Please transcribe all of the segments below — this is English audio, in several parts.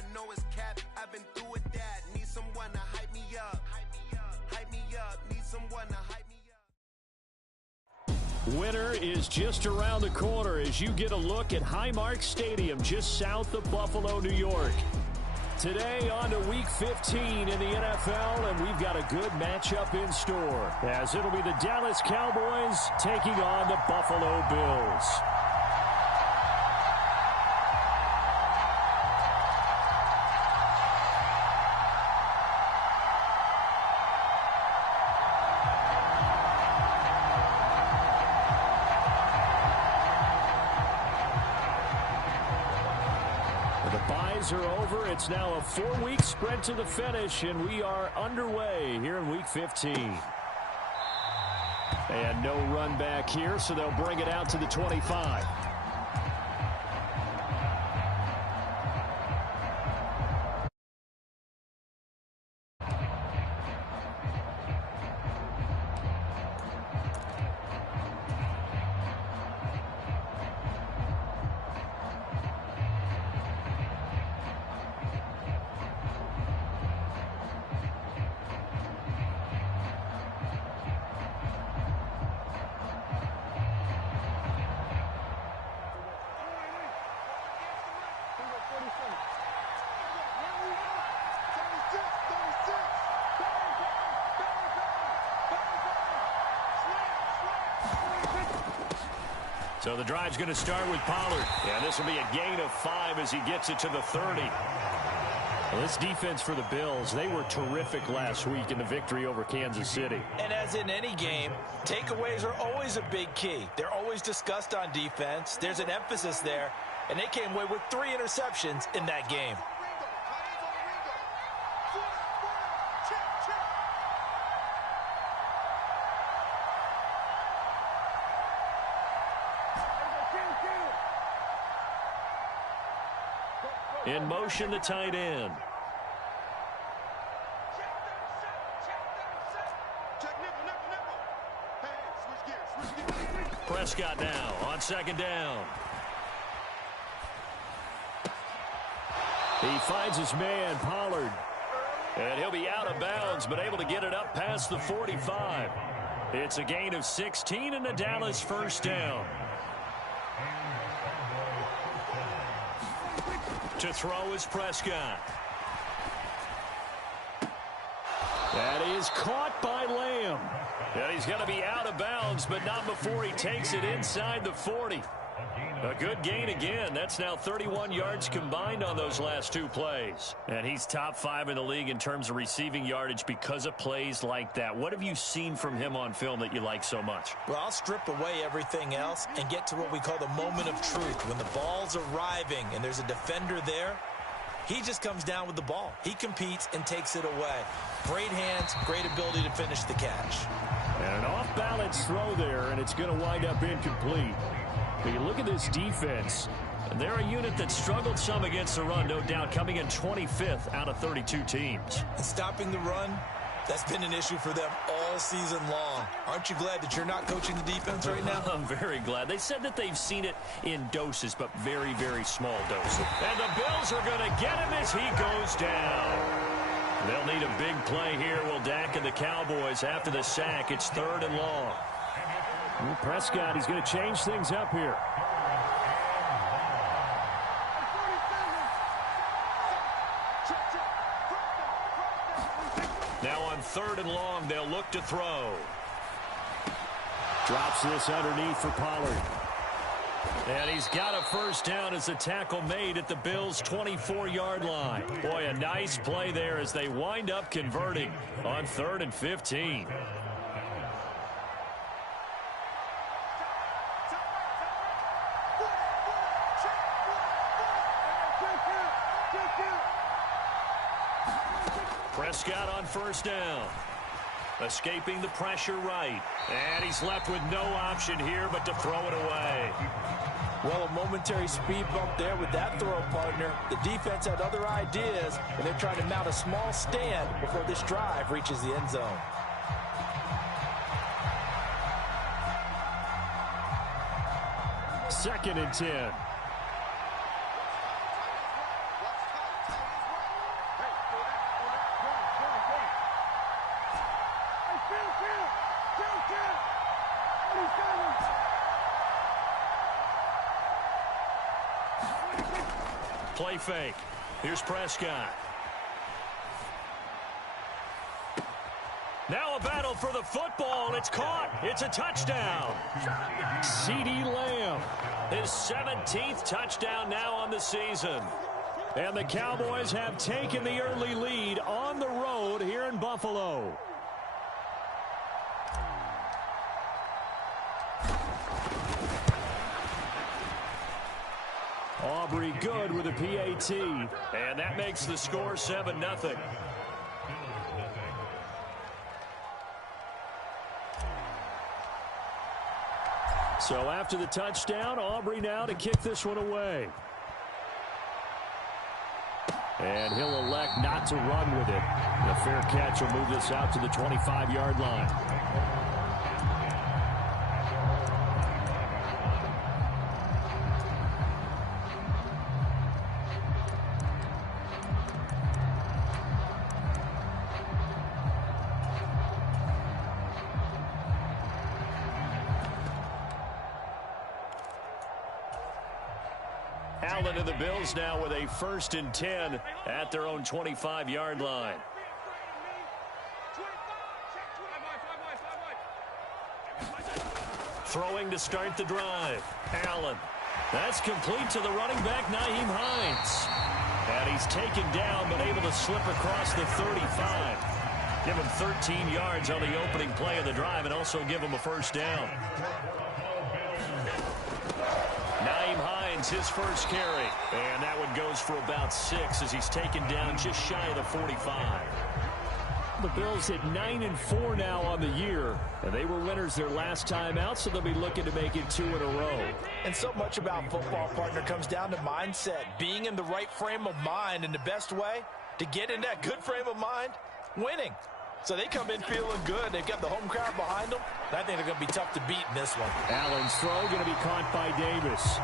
I know it's cap. I've been through with that. Need someone to hype me up. Hype me up. Need someone to hype me up. Winter is just around the corner as you get a look at Highmark Stadium just south of Buffalo, New York. Today on to Week 15 in the NFL, and we've got a good matchup in store as it'll be the Dallas Cowboys taking on the Buffalo Bills. Are over. It's now a 4-week sprint to the finish, and we are underway here in Week 15. And no run back here, so they'll bring it out to the 25. So the drive's going to start with Pollard. Yeah, this will be a gain of 5 as he gets it to the 30. Well, this defense for the Bills, they were terrific last week in the victory over Kansas City. And as in any game, takeaways are always a big key. They're always discussed on defense. There's an emphasis there, and they came away with 3 interceptions in that game. In motion, the tight end. Prescott now on second down. He finds his man, Pollard. And he'll be out of bounds, but able to get it up past the 45. It's a gain of 16 and a Dallas first down. To throw is Prescott. That is caught by Lamb. And he's going to be out of bounds, but not before he takes it inside the 40. A good gain again. That's now 31 yards combined on those last 2 plays. And he's top 5 in the league in terms of receiving yardage because of plays like that. What have you seen from him on film that you like so much? Well, I'll strip away everything else and get to what we call the moment of truth. When the ball's arriving and there's a defender there, he just comes down with the ball. He competes and takes it away. Great hands, great ability to finish the catch. And an off-balance throw there, and it's going to wind up incomplete. But you look at this defense, and they're a unit that struggled some against the run, no doubt, coming in 25th out of 32 teams. And stopping the run, that's been an issue for them all season long. Aren't you glad that you're not coaching the defense right now? I'm very glad. They said that they've seen it in doses, but very, very small doses. And the Bills are going to get him as he goes down. They'll need a big play here, will Dak and the Cowboys after the sack. It's 3rd and long. Well, Prescott, he's going to change things up here. Now on 3rd and long, they'll look to throw. Drops this underneath for Pollard. And he's got a first down as the tackle made at the Bills' 24-yard line. Boy, a nice play there as they wind up converting on 3rd and 15. Prescott on first down. Escaping the pressure right. And he's left with no option here but to throw it away. Well, a momentary speed bump there with that throw partner. The defense had other ideas, and they're trying to mount a small stand before this drive reaches the end zone. Second and 10. Play fake. Here's Prescott. Now a battle for the football. It's caught. It's a touchdown. CeeDee Lamb. His 17th touchdown now on the season. And the Cowboys have taken the early lead on the road here in Buffalo. Aubrey good with a PAT. And that makes the score 7-0. So after the touchdown, Aubrey now to kick this one away. And he'll elect not to run with it. The fair catch will move this out to the 25-yard line. Allen and the Bills now with a 1st and 10 at their own 25-yard line. Throwing to start the drive. Allen. That's complete to the running back, Nyheim Hines. And he's taken down but able to slip across the 35. Give him 13 yards on the opening play of the drive and also give him a 1st down. Nyheim Hines, his first carry. And that one goes for about 6 as he's taken down just shy of the 45. The Bills at 9-4 now on the year. And they were winners their last time out, so they'll be looking to make it 2 in a row. And so much about football, partner, comes down to mindset. Being in the right frame of mind, and the best way to get in that good frame of mind, winning. So they come in feeling good. They've got the home crowd behind them. I think they're going to be tough to beat in this one. Allen's throw going to be caught by Davis.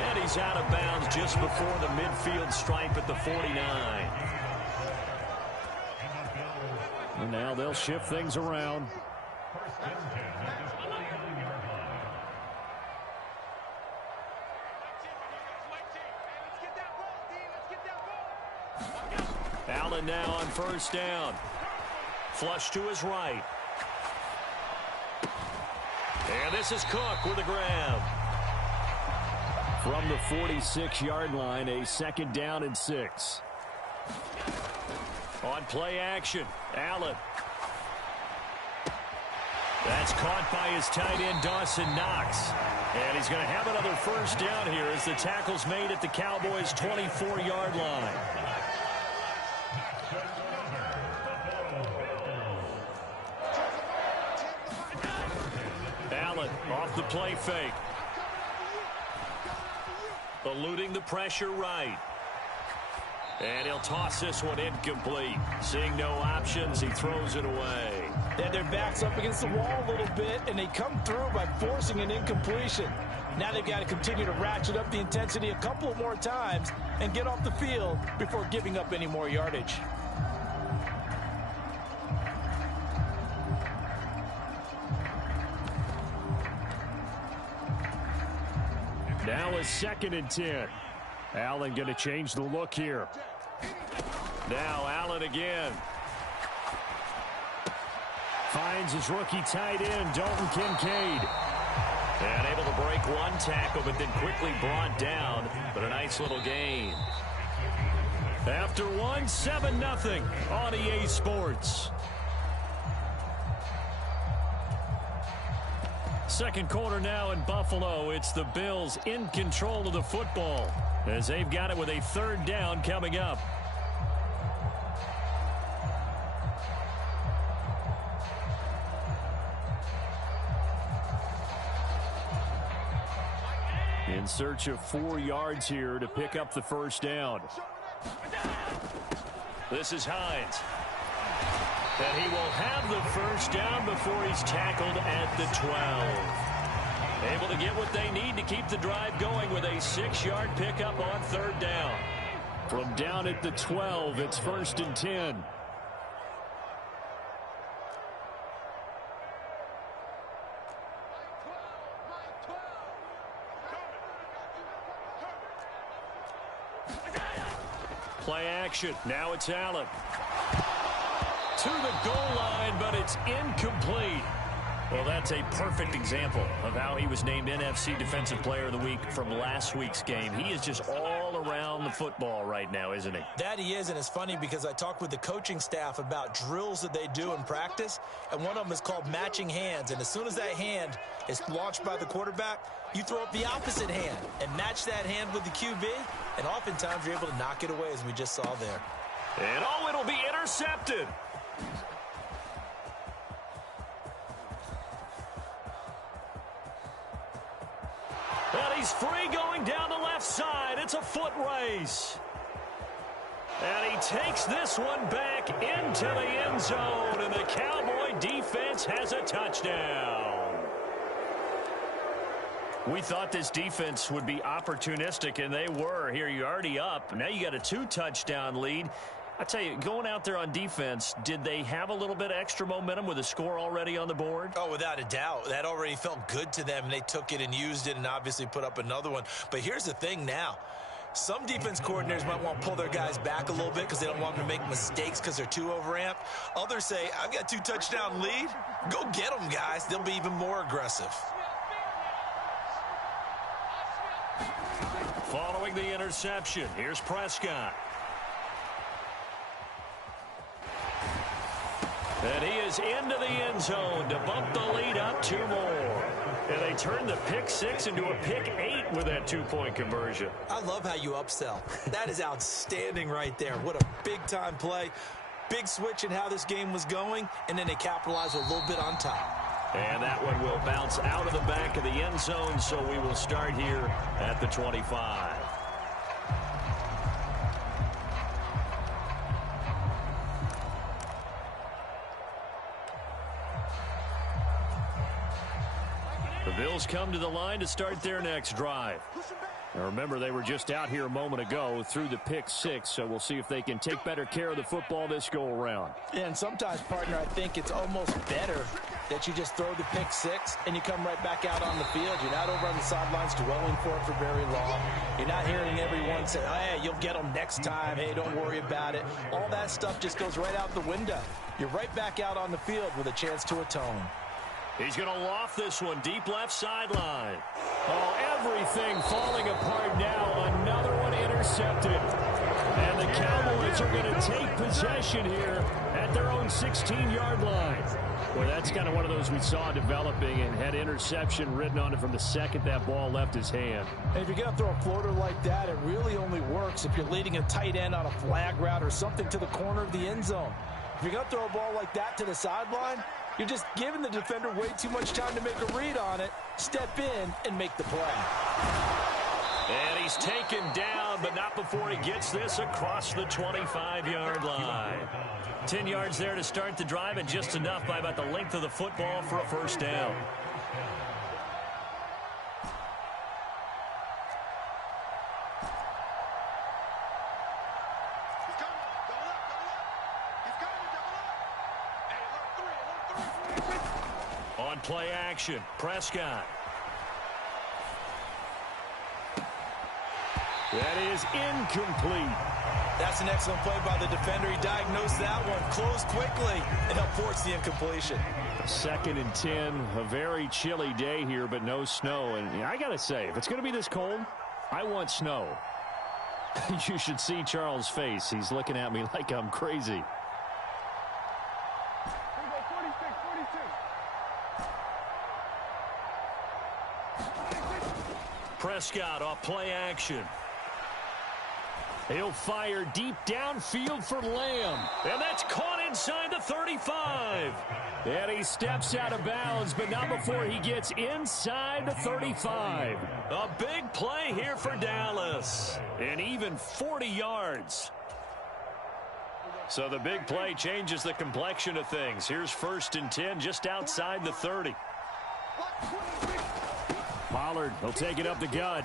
And he's out of bounds just before the midfield stripe at the 49. And now they'll shift things around. Allen now on 1st down. Flush to his right. And this is Cook with a grab. From the 46-yard line, a 2nd down and 6. On play action, Allen. That's caught by his tight end, Dawson Knox. And he's going to have another 1st down here as the tackle's made at the Cowboys' 24-yard line. Allen off the play fake. Eluding the pressure right. And he'll toss this one incomplete. Seeing no options, he throws it away. And their back's up against the wall a little bit, and they come through by forcing an incompletion. Now they've got to continue to ratchet up the intensity a couple more times and get off the field before giving up any more yardage. Now a 2nd and 10. Allen going to change the look here. Now Allen again. Finds his rookie tight end, Dalton Kincaid. And able to break one tackle, but then quickly brought down. But a nice little gain. After one, 7-0 on EA Sports. Second quarter now in Buffalo. It's the Bills in control of the football as they've got it with a 3rd down coming up. In search of 4 yards here to pick up the 1st down. This is Hines. And he will have the 1st down before he's tackled at the 12. Able to get what they need to keep the drive going with a 6-yard pickup on 3rd down. From down at the 12, it's 1st and 10. Play action. Now it's Allen. To the goal line, but it's incomplete. Well, that's a perfect example of how he was named NFC Defensive Player of the Week from last week's game. He is just all around the football right now, isn't he? That he is, and it's funny because I talked with the coaching staff about drills that they do in practice, and one of them is called matching hands. And as soon as that hand is launched by the quarterback, you throw up the opposite hand and match that hand with the QB, and oftentimes you're able to knock it away, as we just saw there. And it'll be intercepted. And he's free going down the left side. It's a foot race. And he takes this one back into the end zone, and the Cowboy defense has a touchdown. We thought this defense would be opportunistic, and they were. Here, you're already up. Now you got a 2-touchdown lead. I tell you, going out there on defense, did they have a little bit of extra momentum with a score already on the board? Oh, without a doubt. That already felt good to them, and they took it and used it and obviously put up another one. But here's the thing now. Some defense coordinators might want to pull their guys back a little bit because they don't want them to make mistakes because they're too overamped. Others say, I've got 2-touchdown lead. Go get them, guys. They'll be even more aggressive. Following the interception, here's Prescott. And he is into the end zone to bump the lead up 2 more. And they turn the pick 6 into a pick 8 with that 2-point conversion. I love how you upsell. That is outstanding right there. What a big-time play. Big switch in how this game was going, and then they capitalize a little bit on top. And that one will bounce out of the back of the end zone, so we will start here at the 25. The Bills come to the line to start their next drive. Now remember, they were just out here a moment ago through the pick 6, so we'll see if they can take better care of the football this go-around. And sometimes, partner, I think it's almost better that you just throw the pick 6 and you come right back out on the field. You're not over on the sidelines dwelling for it for very long. You're not hearing everyone say, oh, hey, you'll get them next time. Hey, don't worry about it. All that stuff just goes right out the window. You're right back out on the field with a chance to atone. He's going to loft this one deep left sideline. Oh, everything falling apart now. Another one intercepted. And the Cowboys are going to take possession here at their own 16-yard line. Well, that's kind of one of those we saw developing and had interception written on it from the second that ball left his hand. And if you're going to throw a floater like that, it really only works if you're leading a tight end on a flag route or something to the corner of the end zone. If you're going to throw a ball like that to the sideline, you're just giving the defender way too much time to make a read on it. Step in and make the play. And he's taken down, but not before he gets this across the 25-yard line. 10 yards there to start the drive, and just enough by about the length of the football for a first down. On play action, Prescott. That is incomplete. That's an excellent play by the defender. He diagnosed that one, closed quickly, and helped force the incompletion. 2nd and 10, a very chilly day here, but no snow. And I got to say, if it's going to be this cold, I want snow. You should see Charles' face. He's looking at me like I'm crazy. Prescott off play action. He'll fire deep downfield for Lamb. And that's caught inside the 35. And he steps out of bounds, but not before he gets inside the 35. A big play here for Dallas. And even 40 yards. So the big play changes the complexion of things. Here's 1st and 10 just outside the 30. Pollard, he'll take it up the gut.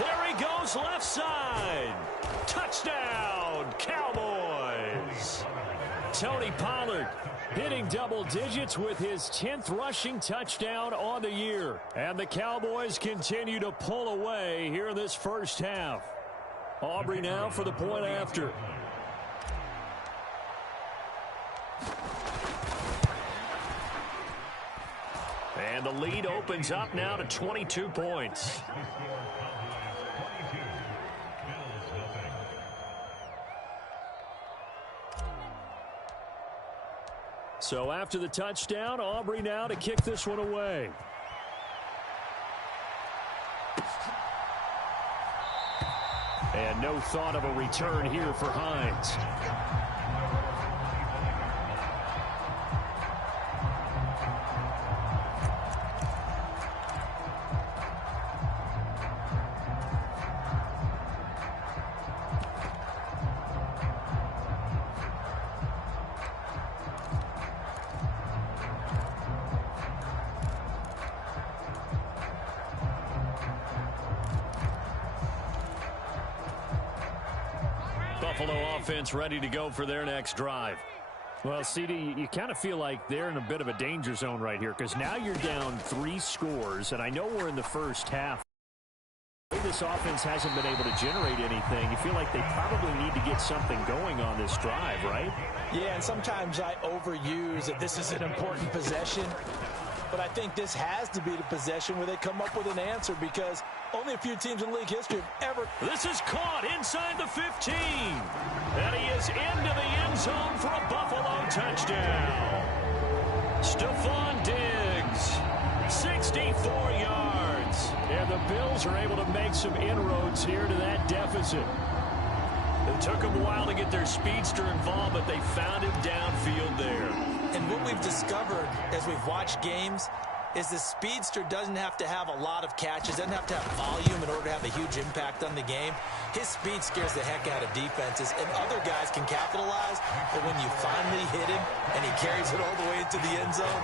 There he goes left side. Touchdown, Cowboys. Tony Pollard hitting double digits with his 10th rushing touchdown on the year. And the Cowboys continue to pull away here in this first half. Aubrey now for the point after. And the lead opens up now to 22 points. So after the touchdown, Aubrey now to kick this one away. And no thought of a return here for Hines. Buffalo offense ready to go for their next drive. Well, CD, you kind of feel like they're in a bit of a danger zone right here because now you're down 3 scores, and I know we're in the first half. This offense hasn't been able to generate anything. You feel like they probably need to get something going on this drive, right? Yeah, and sometimes I overuse that this is an important possession. But I think this has to be the possession where they come up with an answer because only a few teams in league history have ever. This is caught inside the 15. And he is into the end zone for a Buffalo touchdown. Stephon Diggs, 64 yards. And the Bills are able to make some inroads here to that deficit. It took them a while to get their speedster involved, but they found him downfield there. And what we've discovered as we've watched games is the speedster doesn't have to have a lot of catches, doesn't have to have volume in order to have a huge impact on the game. His speed scares the heck out of defenses, and other guys can capitalize, but when you finally hit him and he carries it all the way into the end zone,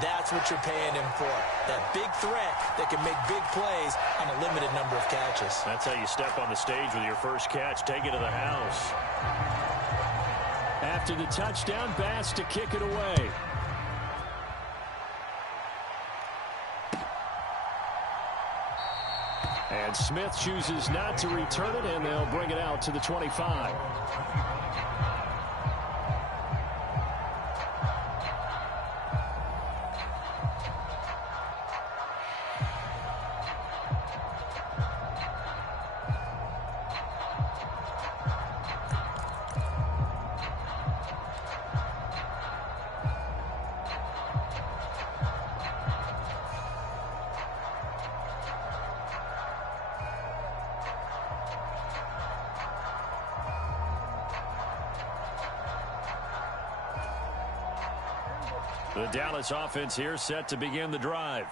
that's what you're paying him for. That big threat that can make big plays on a limited number of catches. That's how you step on the stage with your first catch. Take it to the house. After the touchdown, Bass to kick it away. And Smith chooses not to return it, and they'll bring it out to the 25. The Dallas offense here set to begin the drive.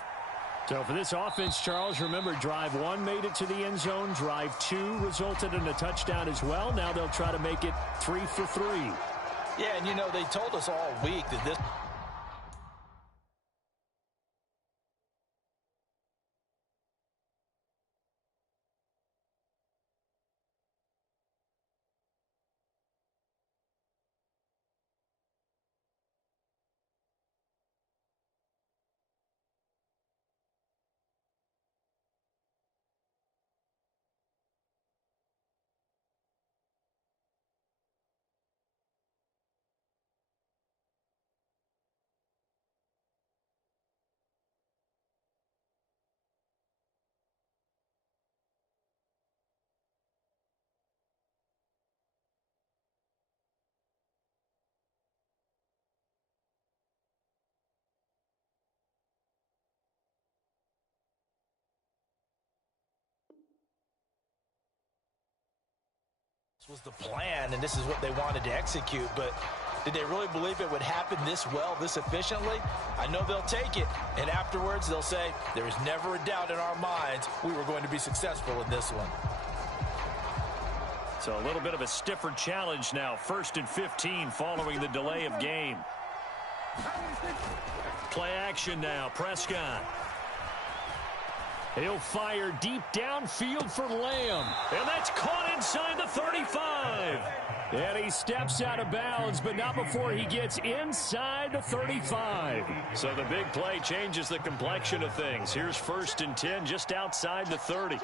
So for this offense, Charles, remember drive 1 made it to the end zone. Drive 2 resulted in a touchdown as well. Now they'll try to make it 3 for 3. Yeah, and you know, they told us all week that this was the plan, and this is what they wanted to execute, but did they really believe it would happen this well, this efficiently? I know they'll take it, and afterwards they'll say, there was never a doubt in our minds we were going to be successful in this one. So a little bit of a stiffer challenge now. 1st and 15 following the delay of game. Play action now. Prescott. He'll fire deep downfield for Lamb. And that's caught inside the 35. And he steps out of bounds, but not before he gets inside the 35. So the big play changes the complexion of things. Here's 1st and 10 just outside the 30.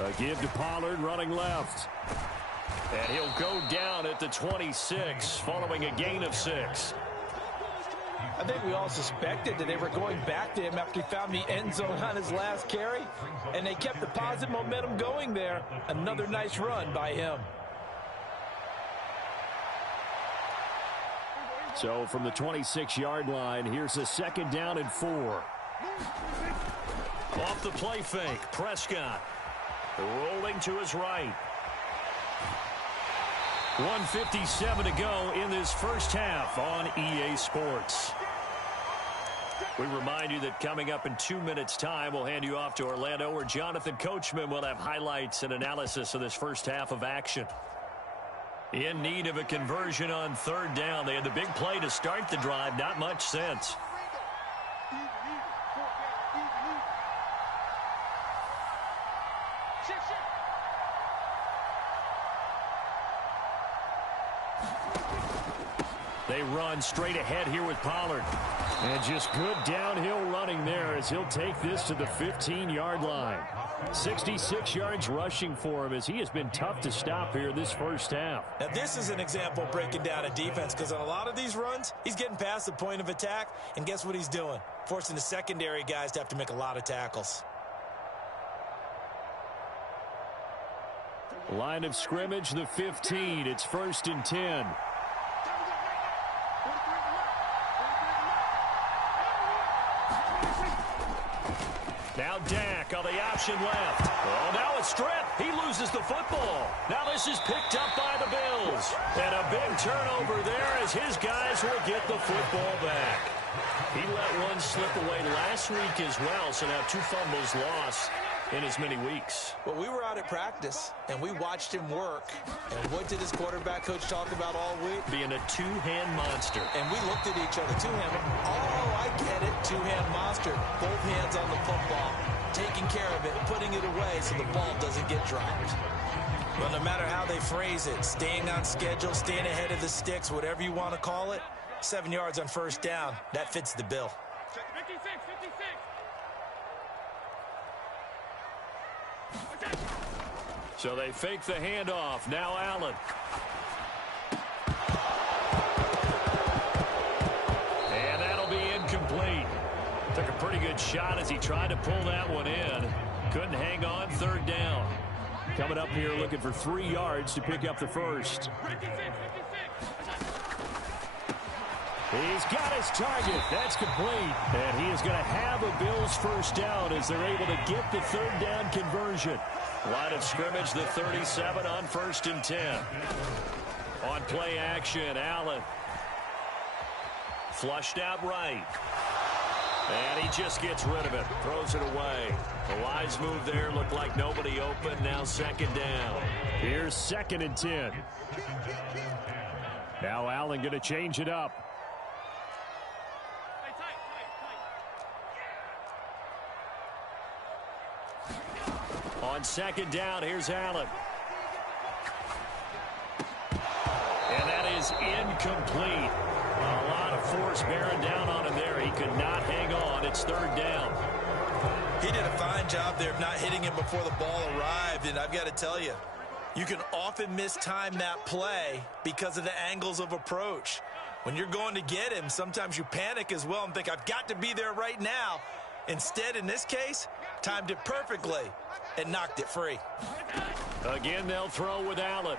A give to Pollard running left. And he'll go down at the 26 following a gain of 6. I think we all suspected that they were going back to him after he found the end zone on his last carry, and they kept the positive momentum going there. Another nice run by him. So from the 26-yard line, here's a 2nd down and 4. Off the play fake, Prescott rolling to his right. 1:57 to go in this first half on EA Sports. We remind you that coming up in 2 minutes' time, we'll hand you off to Orlando, where Jonathan Coachman will have highlights and analysis of this first half of action. In need of a conversion on 3rd down. They had the big play to start the drive. Not much sense. They run straight ahead here with Pollard. And just good downhill running there as he'll take this to the 15-yard line. 66 yards rushing for him as he has been tough to stop here this first half. Now this is an example of breaking down a defense, because on a lot of these runs, he's getting past the point of attack, and guess what he's doing? Forcing the secondary guys to have to make a lot of tackles. Line of scrimmage, the 15. It's 1st and 10. Now Dak on the option left. Oh, now it's stripped. He loses the football. Now this is picked up by the Bills. And a big turnover there as his guys will get the football back. He let one slip away last week as well, so now 2 fumbles lost in as many weeks. Well, we were out at practice, and we watched him work. And what did his quarterback coach talk about all week? Being a 2-hand monster. And we looked at each other. 2-hand. Oh, I get it. 2-hand monster. Both hands on the football. Taking care of it, putting it away so the ball doesn't get dropped. Well, no matter how they phrase it, staying on schedule, staying ahead of the sticks, whatever you want to call it, 7 yards on 1st down, that fits the bill. 56. So they fake the handoff. Now Allen. And that'll be incomplete. Took a pretty good shot as he tried to pull that one in. Couldn't hang on. 3rd down. Coming up here looking for 3 yards to pick up the first. 56. He's got his target. That's complete. And he is going to have a Bills first down as they're able to get the 3rd down conversion. Line of scrimmage, the 37 on 1st and 10. On play action, Allen. Flushed out right. And he just gets rid of it. Throws it away. A wise move there. Looked like nobody open. Now 2nd down. Here's 2nd and 10. Now Allen going to change it up. On 2nd down, here's Allen. And that is incomplete. A lot of force bearing down on him there. He could not hang on. It's 3rd down. He did a fine job there of not hitting him before the ball arrived, and I've got to tell you, you can often mistime that play because of the angles of approach. When you're going to get him, sometimes you panic as well and think, I've got to be there right now. Instead, in this case, timed it perfectly and knocked it free. Again, they'll throw with Allen.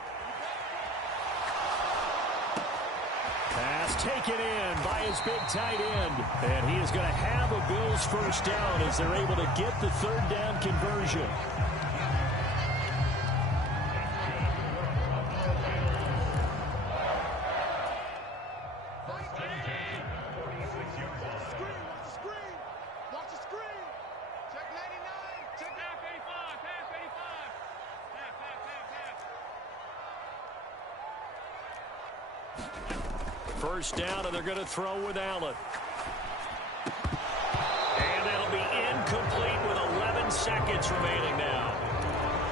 Pass taken in by his big tight end. And he is going to have a Bills first down as they're able to get the 3rd down conversion. First down, and they're going to throw with Allen. And that'll be incomplete with 11 seconds remaining now.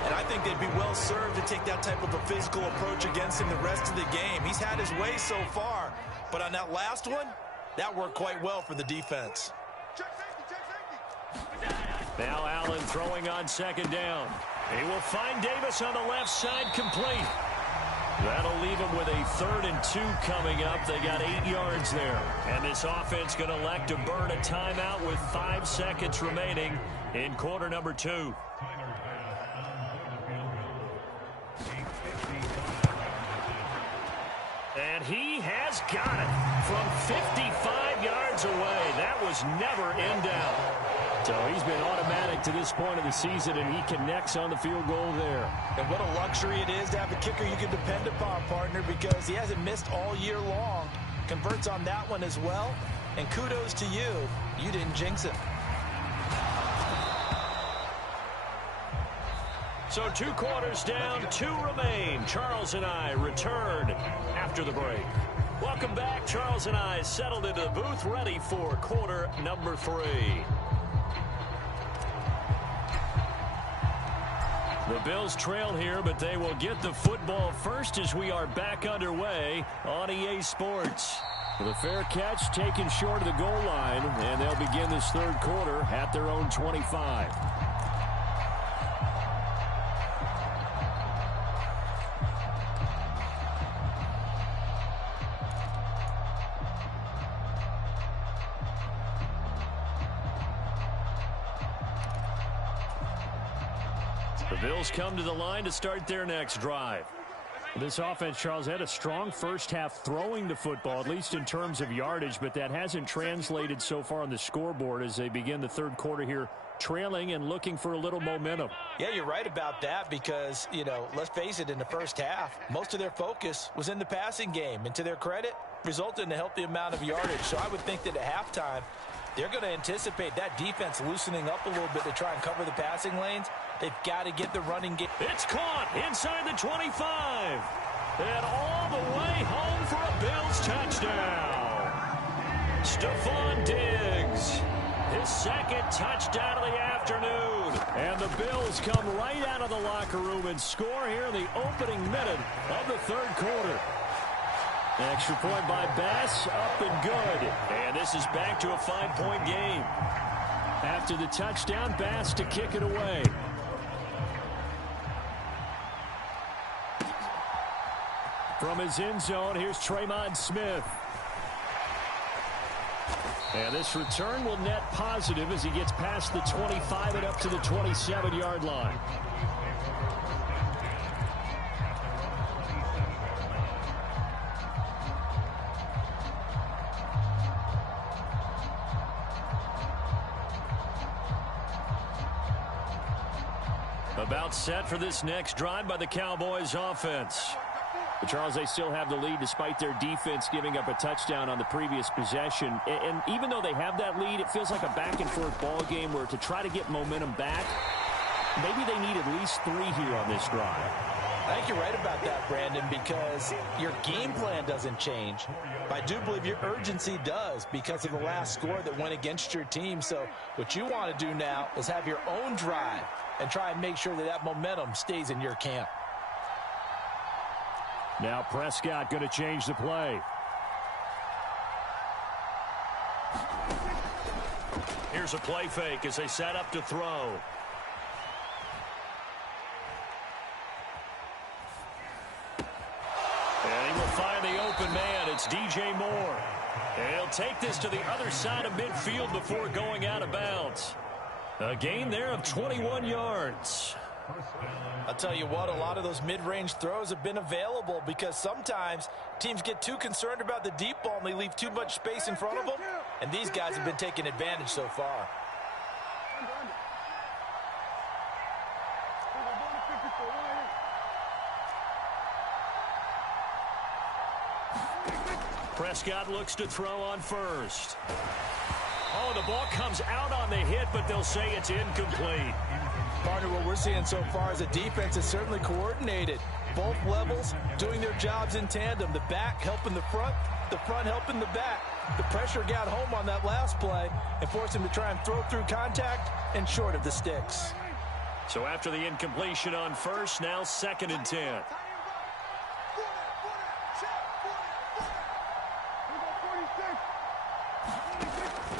And I think they'd be well served to take that type of a physical approach against him the rest of the game. He's had his way so far, but on that last one, that worked quite well for the defense. Now Allen throwing on 2nd down. He will find Davis on the left side, complete. That'll leave him with a 3rd and 2 coming up. They got 8 yards there. And this offense going to elect to burn a timeout with 5 seconds remaining in quarter number 2. And he has got it from 55 yards away. That was never in doubt. So he's been automatic to this point of the season, and he connects on the field goal there. And what a luxury it is to have a kicker you can depend upon, partner, because he hasn't missed all year long. Converts on that one as well. And kudos to you. You didn't jinx it. So 2 quarters down, 2 remain. Charles and I return after the break. Welcome back. Charles and I settled into the booth, ready for quarter number 3. The Bills trail here, but they will get the football first as we are back underway on EA Sports. The fair catch taken short of the goal line, and they'll begin this 3rd quarter at their own 25. The Bills come to the line to start their next drive. This offense, Charles, had a strong first half throwing the football, at least in terms of yardage, but that hasn't translated so far on the scoreboard as they begin the 3rd quarter here, trailing and looking for a little momentum. Yeah, you're right about that because, you know, let's face it, in the first half, most of their focus was in the passing game. And to their credit, resulted in a healthy amount of yardage. So I would think that at halftime, they're going to anticipate that defense loosening up a little bit to try and cover the passing lanes. They've got to get the running game. It's caught inside the 25. And all the way home for a Bills touchdown. Stephon Diggs, his 2nd touchdown of the afternoon. And the Bills come right out of the locker room and score here in the opening minute of the 3rd quarter. Extra point by Bass, up and good. And this is back to a 5-point game. After the touchdown, Bass to kick it away. From his end zone, here's Tremon Smith. And this return will net positive as he gets past the 25 and up to the 27-yard line. About set for this next drive by the Cowboys offense. But Charles, they still have the lead despite their defense giving up a touchdown on the previous possession. And even though they have that lead, it feels like a back-and-forth ball game where to try to get momentum back, maybe they need at least 3 here on this drive. I think you're right about that, Brandon, because your game plan doesn't change. But I do believe your urgency does because of the last score that went against your team. So what you want to do now is have your own drive and try and make sure that that momentum stays in your camp. Now Prescott going to change the play. Here's a play fake as they set up to throw. And he will find the open man. It's DJ Moore. And he'll take this to the other side of midfield before going out of bounds. A gain there of 21 yards. I'll tell you what, a lot of those mid-range throws have been available because sometimes teams get too concerned about the deep ball and they leave too much space in front of them. And these guys have been taking advantage so far. Prescott looks to throw on first. Oh, the ball comes out on the hit, but they'll say it's incomplete. Partner, what we're seeing so far is a defense is certainly coordinated. Both levels doing their jobs in tandem. The back helping the front helping the back. The pressure got home on that last play and forced him to try and throw through contact and short of the sticks. So after the incompletion on first, now 2nd and 10.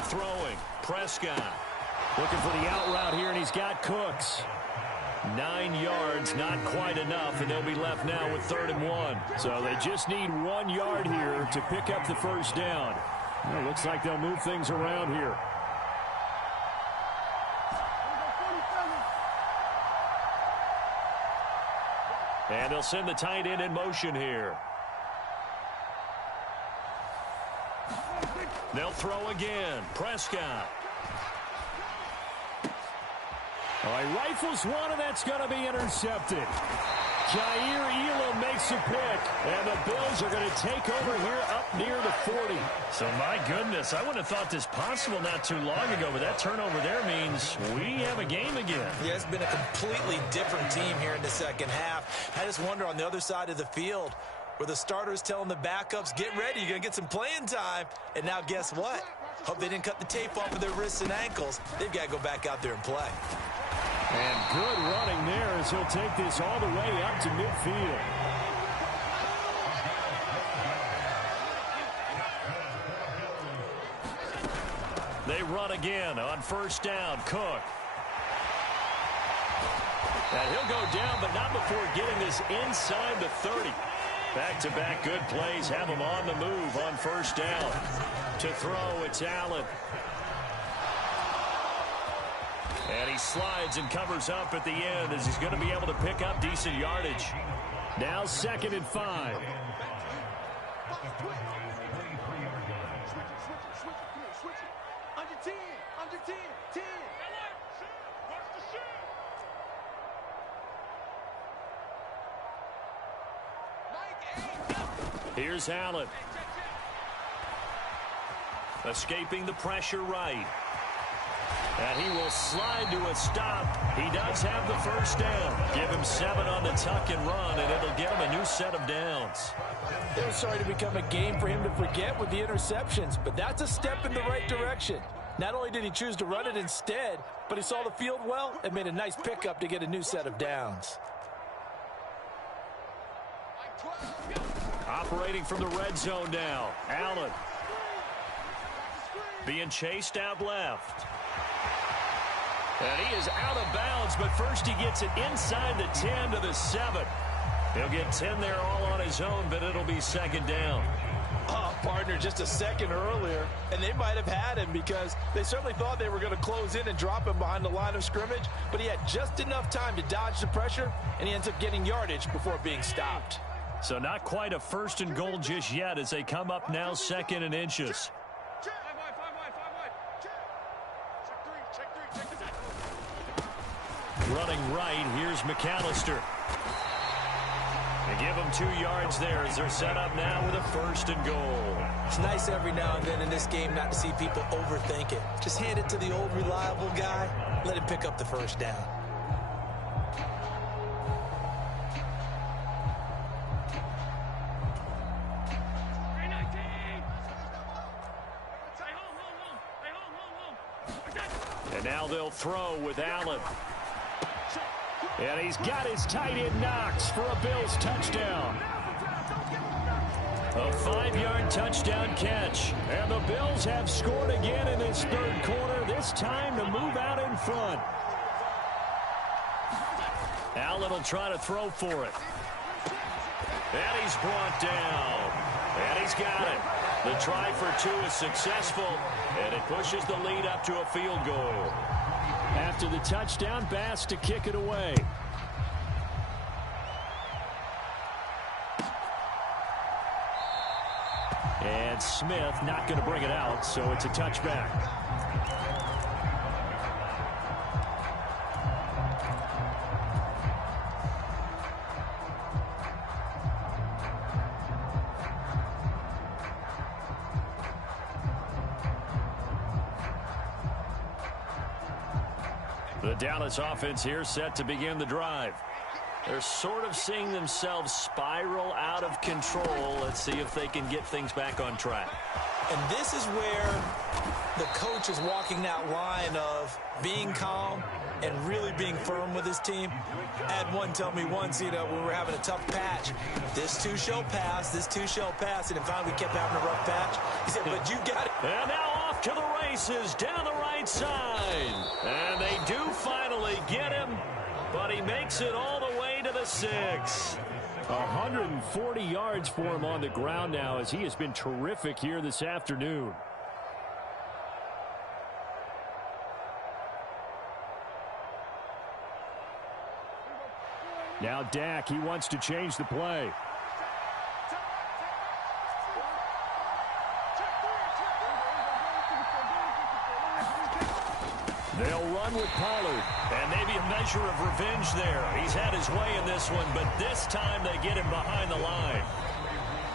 Throwing, Prescott. Looking for the out route here, and he's got Cooks. 9 yards, not quite enough, and they'll be left now with 3rd and 1. So they just need 1 yard here to pick up the first down. Well, looks like they'll move things around here. And they'll send the tight end in motion here. They'll throw again. Prescott. All right, rifles one, and that's going to be intercepted. Jair Elam makes a pick, and the Bills are going to take over here up near the 40. So, my goodness, I wouldn't have thought this possible not too long ago, but that turnover there means we have a game again. Yeah, it's been a completely different team here in the second half. I just wonder on the other side of the field where the starters telling the backups, get ready, you're going to get some playing time. And now guess what? Hope they didn't cut the tape off of their wrists and ankles. They've got to go back out there and play. And good running there as he'll take this all the way up to midfield. They run again on first down. Cook. And he'll go down, but not before getting this inside the 30. Back-to-back good plays have him on the move on first down. To throw, it's Allen. And he slides and covers up at the end as he's going to be able to pick up decent yardage. Now 2nd and 5. Here's Allen. Escaping the pressure right. And he will slide to a stop. He does have the first down. Give him 7 on the tuck and run, and it'll get him a new set of downs. It was starting to become a game for him to forget with the interceptions, but that's a step in the right direction. Not only did he choose to run it instead, but he saw the field well and made a nice pickup to get a new set of downs. Operating from the red zone now. Allen. Being chased out left. And he is out of bounds, but first he gets it inside the 10 to the 7. He'll get 10 there all on his own, but it'll be 2nd down. Oh, partner, just a second earlier, and they might have had him because they certainly thought they were going to close in and drop him behind the line of scrimmage, but he had just enough time to dodge the pressure, and he ends up getting yardage before being stopped. So not quite a 1st and goal just yet as they come up now 2nd and inches. Running right, here's McAllister. They give him 2 yards there as they're set up now with a 1st and goal. It's nice every now and then in this game not to see people overthink it. Just hand it to the old reliable guy, let him pick up the first down. And now they'll throw with Allen. And he's got his tight end Knox for a Bills touchdown. A 5-yard touchdown catch. And the Bills have scored again in this 3rd quarter, this time to move out in front. Allen will try to throw for it. And he's brought down. And he's got it. The try for 2 is successful, and it pushes the lead up to a field goal. After the touchdown, Bass to kick it away. And Smith not going to bring it out, so it's a touchback. The Dallas offense here set to begin the drive. They're sort of seeing themselves spiral out of control. Let's see if they can get things back on track. And this is where the coach is walking that line of being calm and really being firm with his team. I had one tell me once, when we're having a tough patch, this too shall pass, this too shall pass, and then finally we kept having a rough patch. He said, but you got it. And now off to the races down the right side. And they do finally get him. but he makes it all the way to the 6. 140 yards for him on the ground now, as he has been terrific here this afternoon. Now Dak, he wants to change the play. They'll run with Pollard. And maybe a measure of revenge there. He's had his way in this one, but this time they get him behind the line.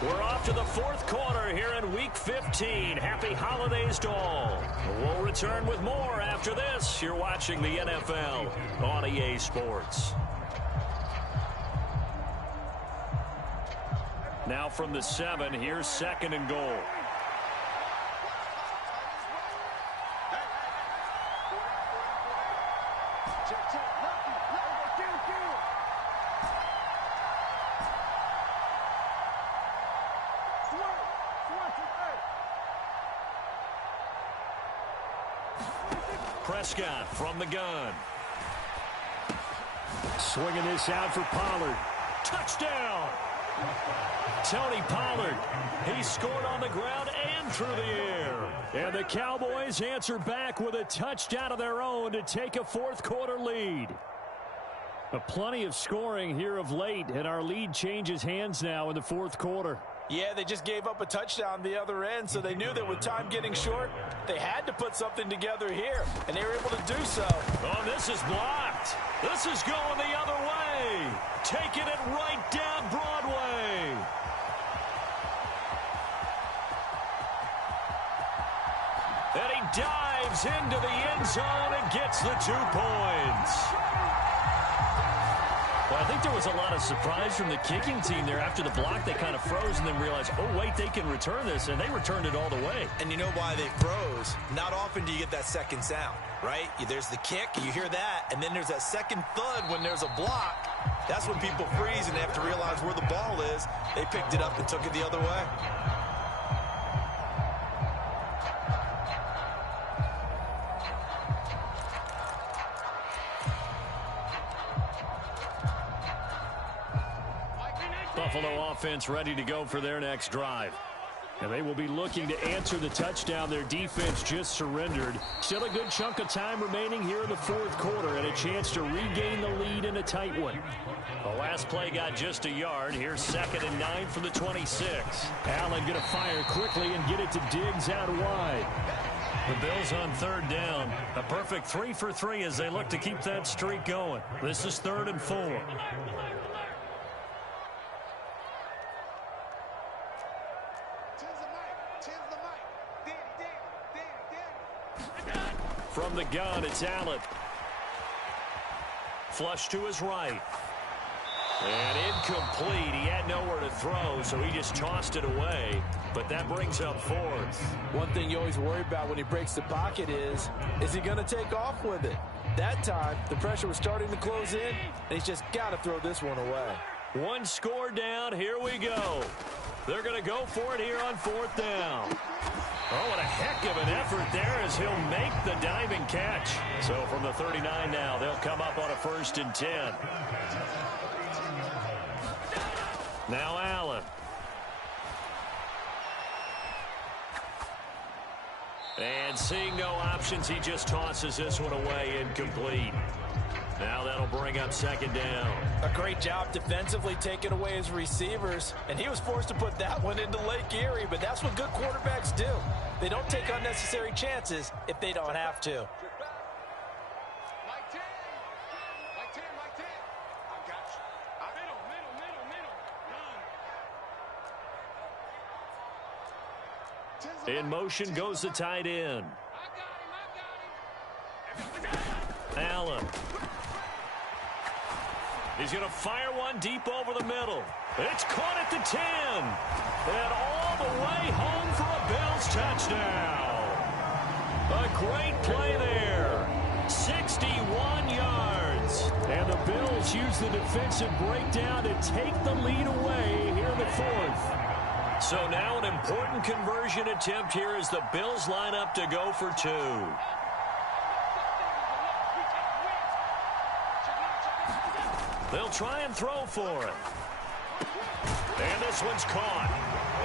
We're off to the fourth quarter here in Week 15. Happy holidays to all. We'll return with more after this. You're watching the NFL on EA Sports. Now from the 7, here's 2nd and goal. Prescott from the gun. Swinging this out for Pollard. Touchdown! Tony Pollard. He scored on the ground and through the air. And the Cowboys answer back with a touchdown of their own to take a fourth quarter lead. Plenty of scoring here of late, and our lead changes hands now in the fourth quarter. Yeah, they just gave up a touchdown the other end, so they knew that with time getting short, they had to put something together here, and they were able to do so. Oh, this is blocked. This is going the other way. Taking it right down Broadway. And he dives into the end zone and gets the 2 points. Well, I think there was a lot of surprise from the kicking team there. After the block, they kind of froze and then realized, oh, wait, they can return this, and they returned it all the way. And you know why they froze? Not often do you get that second sound, right? There's the kick, you hear that, and then there's that second thud when there's a block. That's when people freeze and they have to realize where the ball is. They picked it up and took it the other way. Buffalo offense ready to go for their next drive. And they will be looking to answer the touchdown their defense just surrendered. Still a good chunk of time remaining here in the fourth quarter and a chance to regain the lead in a tight one. The last play got just a yard. Here's 2nd and 9 from the 26. Allen going to fire quickly and get it to Diggs out wide. The Bills on 3rd down. A perfect 3 for 3 as they look to keep that streak going. This is 3rd and 4. From the gun, it's Allen. Flush to his right. And incomplete. He had nowhere to throw, so he just tossed it away. But that brings up 4th. One thing you always worry about when he breaks the pocket is he going to take off with it? That time, the pressure was starting to close in, and he's just got to throw this one away. 1 score down. Here we go. They're going to go for it here on 4th down. Oh, what a heck of an effort there as he'll make the diving catch. So from the 39 now, they'll come up on a 1st and 10. Now Allen. And seeing no options, he just tosses this one away, incomplete. Now that'll bring up 2nd down. A great job defensively taking away his receivers, and he was forced to put that one into Lake Erie, but that's what good quarterbacks do. They don't take unnecessary chances if they don't have to. In motion goes the tight end. Allen. He's going to fire one deep over the middle. It's caught at the 10. And all the way home for a Bills touchdown. A great play there. 61 yards. And the Bills use the defensive breakdown to take the lead away here in the 4th. So now an important conversion attempt here as the Bills line up to go for 2. They'll try and throw for it. And this one's caught.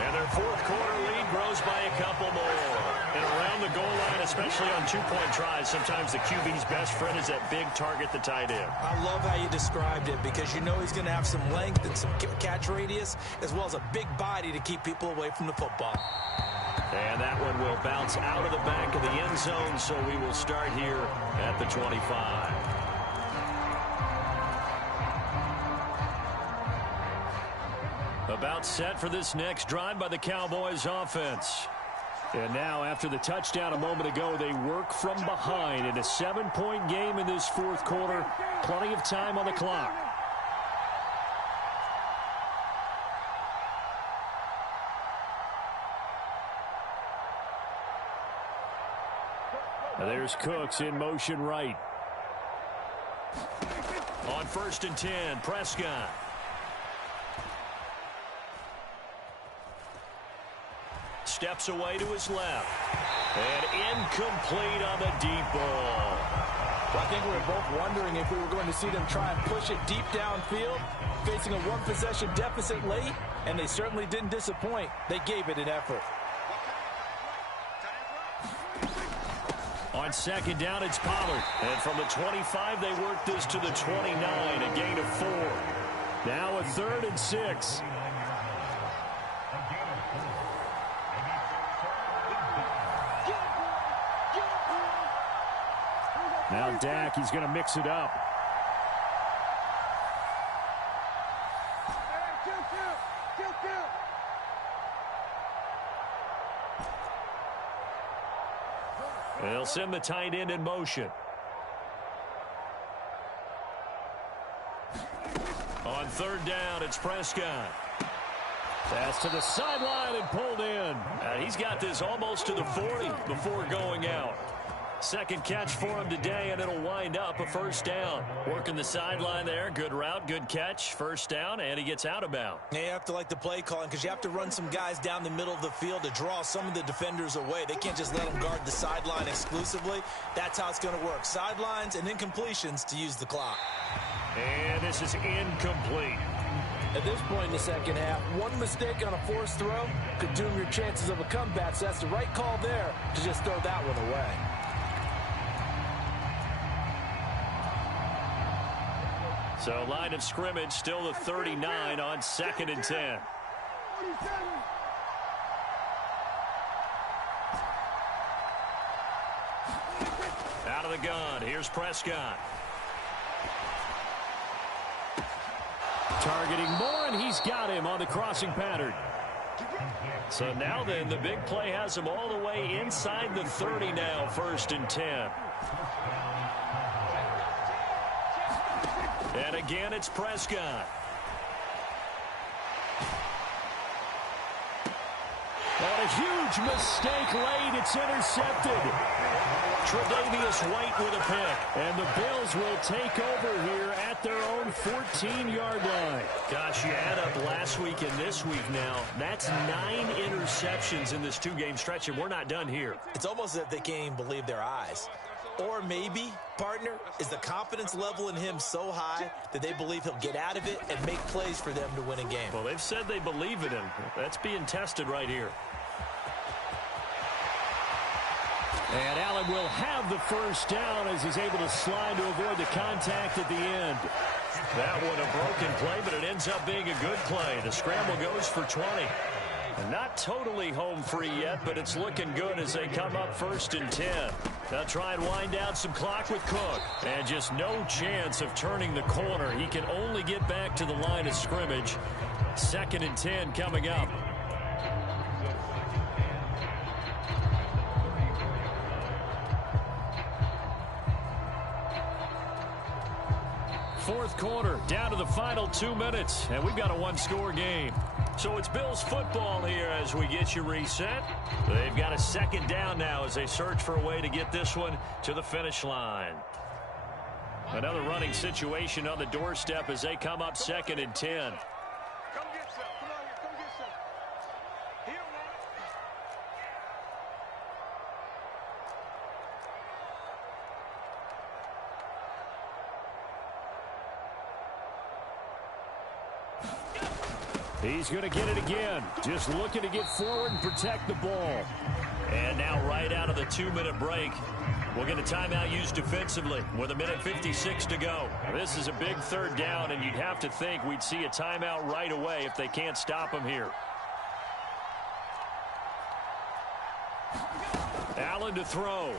And their fourth quarter lead grows by a couple more. And around the goal line, especially on two-point tries, sometimes the QB's best friend is that big target, the tight end. I love how you described it because you know he's going to have some length and some catch radius as well as a big body to keep people away from the football. And that one will bounce out of the back of the end zone, so we will start here at the 25. About set for this next drive by the Cowboys offense. And now, after the touchdown a moment ago, they work from behind in a 7-point game in this fourth quarter. Plenty of time on the clock. There's Cooks in motion right. On 1st and 10, Prescott. Steps away to his left. And incomplete on the deep ball. Well, I think we were both wondering if we were going to see them try and push it deep downfield, facing a one-possession deficit late, and they certainly didn't disappoint. They gave it an effort. On 2nd down, it's Pollard. And from the 25, they work this to the 29, a gain of 4. Now a 3rd and 6. Now Dak, he's going to mix it up. They'll send the tight end in motion. On 3rd down, it's Prescott. Pass to the sideline and pulled in. He's got this almost to the 40 before going out. Second catch for him today, and it'll wind up a 1st down. Working the sideline there. Good route, good catch. 1st down, and he gets out of bounds. You have to like the play calling because you have to run some guys down the middle of the field to draw some of the defenders away. They can't just let them guard the sideline exclusively. That's how it's going to work. Sidelines and incompletions to use the clock. And this is incomplete. At this point in the second half, one mistake on a forced throw could doom your chances of a comeback, so that's the right call there to just throw that one away. So line of scrimmage still the 39 on 2nd and 10. Out of the gun, here's Prescott. Targeting Moore, and he's got him on the crossing pattern. So now then, the big play has him all the way inside the 30 now, 1st and 10. And again, it's Prescott. And a huge mistake late. It's intercepted. Tre'Davious White with a pick. And the Bills will take over here at their own 14-yard line. Gosh, you add up last week and this week now. That's 9 interceptions in this 2-game stretch, and we're not done here. It's almost as if they can't even believe their eyes. Or maybe, partner, is the confidence level in him so high that they believe he'll get out of it and make plays for them to win a game. Well, they've said they believe in him. That's being tested right here. And Allen will have the 1st down as he's able to slide to avoid the contact at the end. That one a broken play, but it ends up being a good play. The scramble goes for 20. And not totally home free yet, but it's looking good as they come up 1st and 10. They'll try and wind down some clock with Cook. And just no chance of turning the corner. He can only get back to the line of scrimmage. 2nd and 10 coming up. Fourth quarter, down to the final 2 minutes, and we've got a 1-score game. So it's Bills football here as we get you reset. They've got a 2nd down now as they search for a way to get this one to the finish line. Another running situation on the doorstep as they come up 2nd and 10. He's going to get it again. Just looking to get forward and protect the ball. And now right out of the 2-minute break, we'll get a timeout used defensively with 1:56 to go. This is a big third down, and you'd have to think we'd see a timeout right away if they can't stop him here. Allen to throw.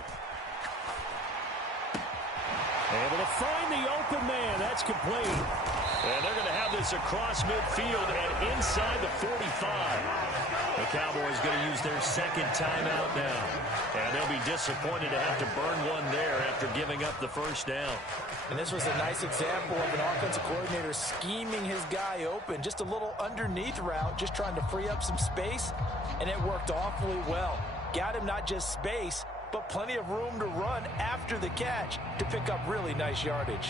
Able to find the open man. That's complete. And they're going to have this across midfield and inside the 45. The Cowboys going to use their second timeout now. And they'll be disappointed to have to burn one there after giving up the first down. And this was a nice example of an offensive coordinator scheming his guy open. Just a little underneath route, just trying to free up some space. And it worked awfully well. Got him not just space, but plenty of room to run after the catch to pick up really nice yardage.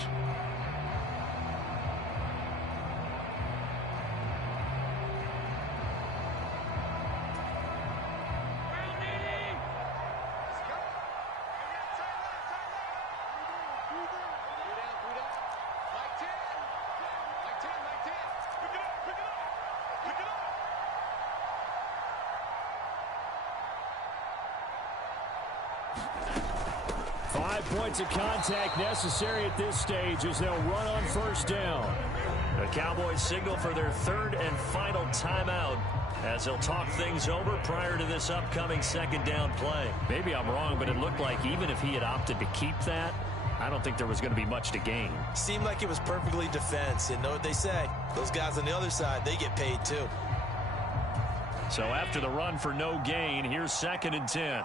Points of contact necessary at this stage as they'll run on first down. The Cowboys signal for their third and final timeout as they'll talk things over prior to this upcoming second down play. Maybe I'm wrong, but it looked like even if he had opted to keep that, I don't think there was going to be much to gain. Seemed like it was perfectly defense. And know what they say? Those guys on the other side, they get paid too. So after the run for no gain, here's 2nd and 10.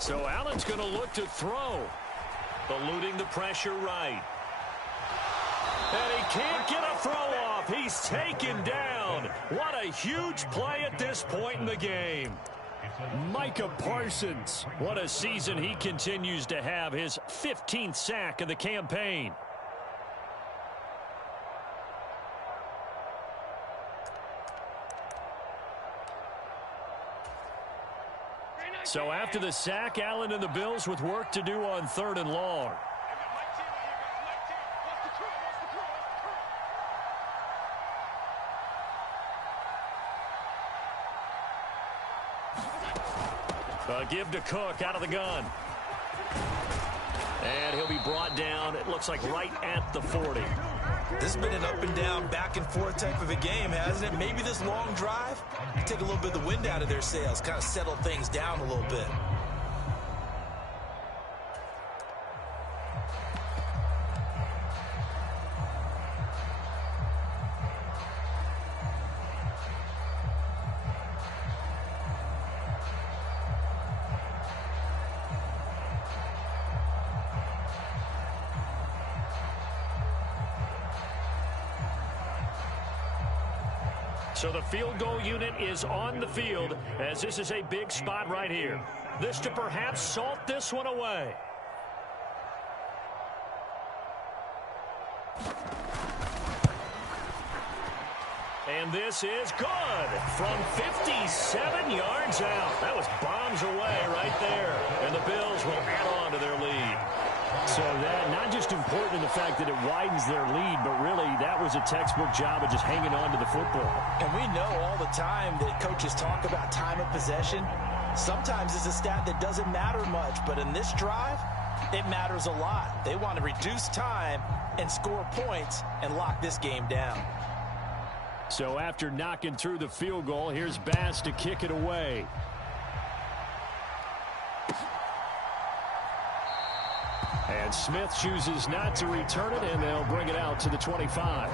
So Allen's going to look to throw. Eluding the pressure right. And he can't get a throw off. He's taken down. What a huge play at this point in the game. Micah Parsons. What a season he continues to have. His 15th sack of the campaign. So after the sack, Allen and the Bills with work to do on 3rd and long. Give to Cook out of the gun. And he'll be brought down, it looks like right at the 40. This has been an up and down, back and forth type of a game, hasn't it? Maybe this long drive, take a little bit of the wind out of their sails, kind of settle things down a little bit. So the field goal unit is on the field as this is a big spot right here. This to perhaps salt this one away. And this is good from 57 yards out. That was bombs away right there. And the Bills will add on to their lead. So that not just important in the fact that it widens their lead, but really that was a textbook job of just hanging on to the football. And we know all the time that coaches talk about time of possession. Sometimes it's a stat that doesn't matter much, but in this drive, it matters a lot. They want to reduce time and score points and lock this game down. So after knocking through the field goal, here's Bass to kick it away. And Smith chooses not to return it, and they'll bring it out to the 25.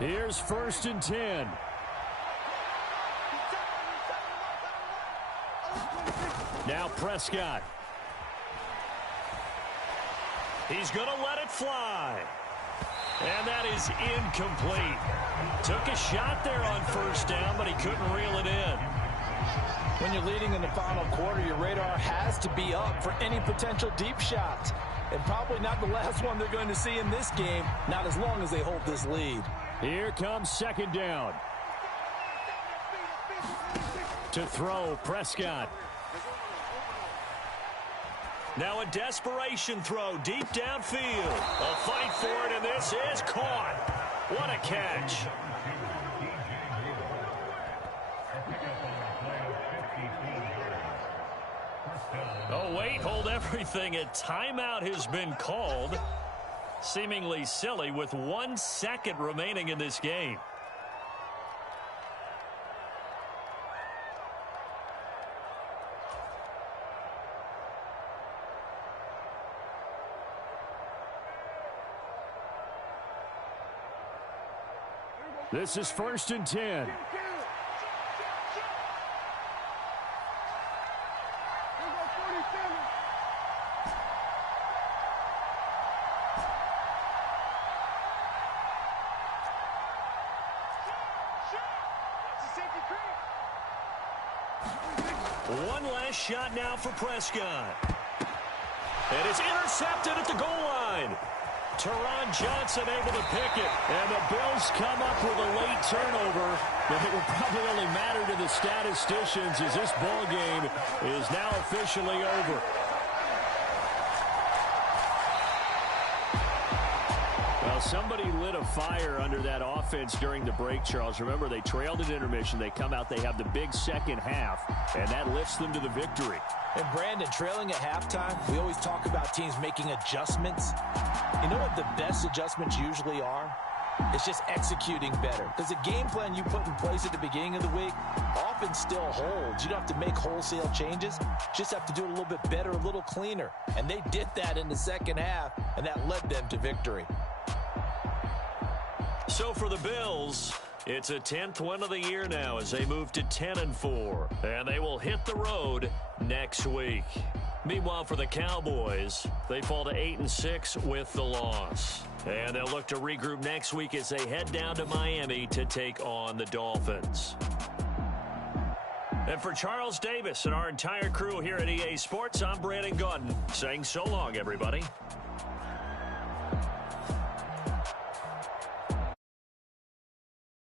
Here's 1st and 10. Now Prescott. He's going to let it fly. And that is incomplete. Took a shot there on first down, but he couldn't reel it in. When you're leading in the final quarter, your radar has to be up for any potential deep shots. And probably not the last one they're going to see in this game, not as long as they hold this lead. Here comes second down. To throw, Prescott. Now a desperation throw deep downfield. A fight for it, and this is caught. What a catch. Oh, wait, hold everything. A timeout has been called. Seemingly silly with 1 second remaining in this game. This is 1st and 10. One last shot now for Prescott. And it's intercepted at the goal line. Teron Johnson able to pick it. And the Bills come up with a late turnover, but it will probably only matter to the statisticians as this ball game is now officially over. Well, somebody lit a fire under that offense during the break, Charles. Remember, they trailed at intermission. They come out, they have the big second half, and that lifts them to the victory. And Brandon, trailing at halftime, we always talk about teams making adjustments. You know what the best adjustments usually are? It's just executing better. Because the game plan you put in place at the beginning of the week often still holds. You don't have to make wholesale changes. You just have to do it a little bit better, a little cleaner. And they did that in the second half, and that led them to victory. So for the Bills, it's a 10th win of the year now as they move to 10-4. And they will hit the road next week. Meanwhile, for the Cowboys, they fall to 8-6 with the loss. And they'll look to regroup next week as they head down to Miami to take on the Dolphins. And for Charles Davis and our entire crew here at EA Sports, I'm Brandon Gaudin saying so long, everybody.